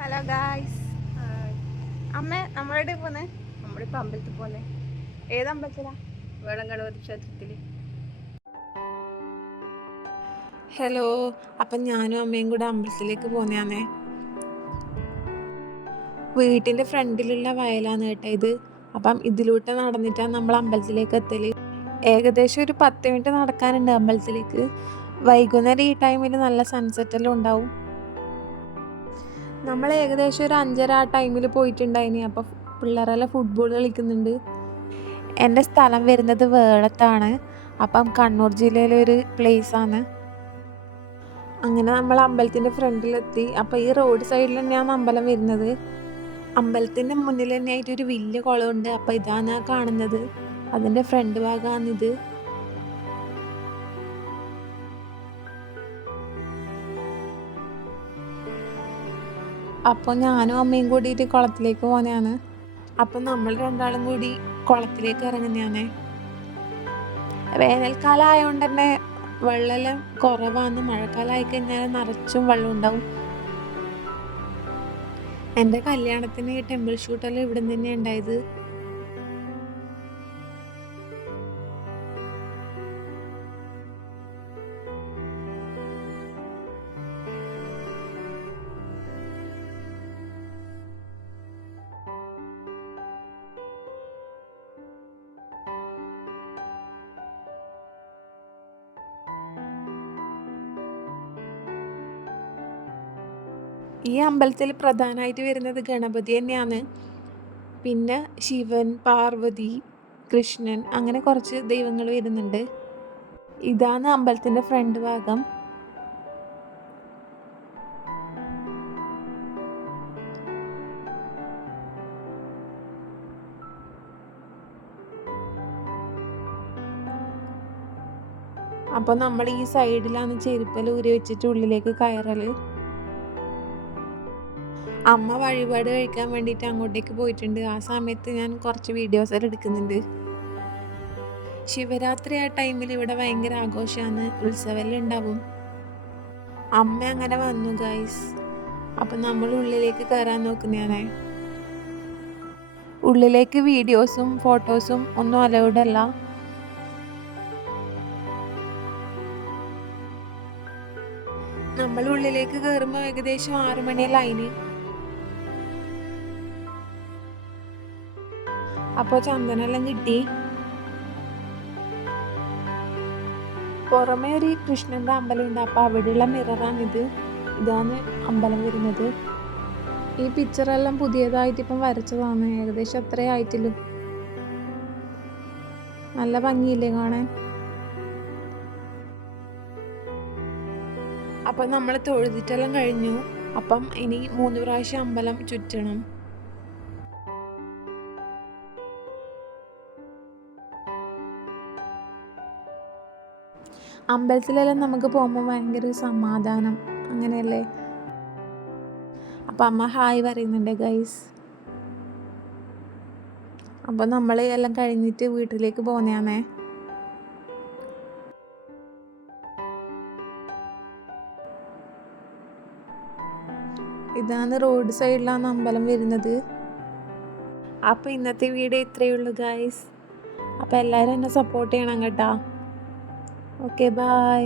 Hello guys. അമ്മ നമ്മളെവിടെ പോന്നെ? നമ്മളിപ്പോൾ അമ്പലത്തിൽ പോന്നെ. ഏത് അമ്പലത്തിലാ? വേളം ഗണപതി ക്ഷേത്രത്തിൽ. ഹലോ, അപ്പം ഞാനും അമ്മയും കൂടെ അമ്പലത്തിലേക്ക് പോന്നെയാന്നേ. വീട്ടിൻ്റെ ഫ്രണ്ടിലുള്ള വയലാണ് കേട്ടോ ഇത്. അപ്പം ഇതിലൂടെ നടന്നിട്ടാണ് നമ്മൾ അമ്പലത്തിലേക്ക് എത്തല്. ഏകദേശം ഒരു 10 മിനിറ്റ് നടക്കാനുണ്ട് അമ്പലത്തിലേക്ക്. വൈകുന്നേരം ഈ ടൈമിൽ നല്ല സൺസെറ്റെല്ലാം ഉണ്ടാവും. നമ്മൾ ഏകദേശം ഒരു 5:30 ആ ടൈമിൽ പോയിട്ടുണ്ടായിനി. അപ്പം പിള്ളേരെല്ലാം ഫുട്ബോൾ കളിക്കുന്നുണ്ട്. എൻ്റെ സ്ഥലം വരുന്നത് വേളത്താണ്. അപ്പം കണ്ണൂർ ജില്ലയിലെ ഒരു പ്ലേസാണ്. അങ്ങനെ നമ്മൾ അമ്പലത്തിൻ്റെ ഫ്രണ്ടിലെത്തി. അപ്പോൾ ഈ റോഡ് സൈഡിൽ തന്നെയാണ് അമ്പലം വരുന്നത്. അമ്പലത്തിൻ്റെ മുന്നിൽ തന്നെയായിട്ട് ഒരു വലിയ കുളമുണ്ട്. അപ്പോൾ ഇതാണ് ആ കാണുന്നത്, അതിൻ്റെ ഫ്രണ്ട് ഭാഗമാണിത്. അപ്പോൾ ഞാനും അമ്മയും കൂടിയിട്ട് കുളത്തിലേക്ക് പോകുന്നതാണ്. അപ്പം നമ്മൾ രണ്ടാളും കൂടി കുളത്തിലേക്ക് ഇറങ്ങുന്നതാണ്. വേനൽക്കാലം ആയതുകൊണ്ട് തന്നെ വെള്ളമെല്ലാം കുറവാണ്. മഴക്കാലമായി കഴിഞ്ഞാൽ നിറച്ചും വെള്ളം ഉണ്ടാവും. എൻ്റെ കല്യാണത്തിന് ടെമ്പിൾ ഷൂട്ടെല്ലാം ഇവിടെ നിന്ന് തന്നെ ഉണ്ടായത്. ഈ അമ്പലത്തിൽ പ്രധാനമായിട്ട് വരുന്നത് ഗണപതി തന്നെയാണ്. പിന്നെ ശിവൻ, പാർവതി, കൃഷ്ണൻ, അങ്ങനെ കുറച്ച് ദൈവങ്ങൾ വരുന്നുണ്ട്. ഇതാണ് അമ്പലത്തിൻ്റെ ഫ്രണ്ട് ഭാഗം. അപ്പോൾ നമ്മൾ ഈ സൈഡിലാണ് ചെരുപ്പെല്ലാം ഊരി വെച്ചിട്ട് ഉള്ളിലേക്ക് കയറല്. അമ്മ വഴിപാട് കഴിക്കാൻ വേണ്ടിയിട്ട് അങ്ങോട്ടേക്ക് പോയിട്ടുണ്ട്. ആ സമയത്ത് ഞാൻ കുറച്ച് വീഡിയോസെല്ലാം എടുക്കുന്നുണ്ട്. ശിവരാത്രി ആ ടൈമിൽ ഇവിടെ ഭയങ്കര ആഘോഷമാണ്, ഉത്സവമെല്ലാം ഉണ്ടാവും. അമ്മ അങ്ങനെ വന്നു ഗൈസ്. അപ്പം നമ്മൾ ഉള്ളിലേക്ക് കയറാൻ നോക്കുന്നതാണ്. ഉള്ളിലേക്ക് വീഡിയോസും ഫോട്ടോസും ഒന്നും അലൗഡ് അല്ല. നമ്മൾ ഉള്ളിലേക്ക് കയറുമ്പോൾ ഏകദേശം 6 മണിയെല്ലാം ആയിന്. അപ്പോൾ ചന്ദനെല്ലാം കിട്ടി. പുറമേ ഒരു കൃഷ്ണൻ്റെ അമ്പലമുണ്ട്. അപ്പോൾ അവിടെയുള്ള മിററാണിത്. ഇതാണ് അമ്പലം വരുന്നത്. ഈ പിക്ചറെല്ലാം പുതിയതായിട്ട് ഇപ്പം വരച്ചതാണ്. ഏകദേശം അത്രേ ആയിട്ടില്ല. നല്ല ഭംഗിയില്ലേ കാണാൻ? അപ്പം നമ്മൾ തൊഴുതിട്ടെല്ലാം കഴിഞ്ഞു. അപ്പം ഇനി 3 പ്രാവശ്യം അമ്പലം ചുറ്റണം. അമ്പലത്തിലെല്ലാം നമുക്ക് പോകുമ്പോൾ ഭയങ്കര സമാധാനം, അങ്ങനെയല്ലേ? അപ്പം അമ്മ ഹായ് പറയുന്നുണ്ട് ഗൈസ്. അപ്പം നമ്മൾ എല്ലാം കഴിഞ്ഞിട്ട് വീട്ടിലേക്ക് പോകുന്നതാണേ. ഇതാണ് റോഡ് സൈഡിലാണ് അമ്പലം വരുന്നത്. അപ്പോൾ ഇന്നത്തെ വീഡിയോ ഇത്രയേ ഉള്ളൂ ഗൈസ്. അപ്പോൾ എല്ലാവരും എന്നെ സപ്പോർട്ട് ചെയ്യണം കേട്ടോ. Okay, by.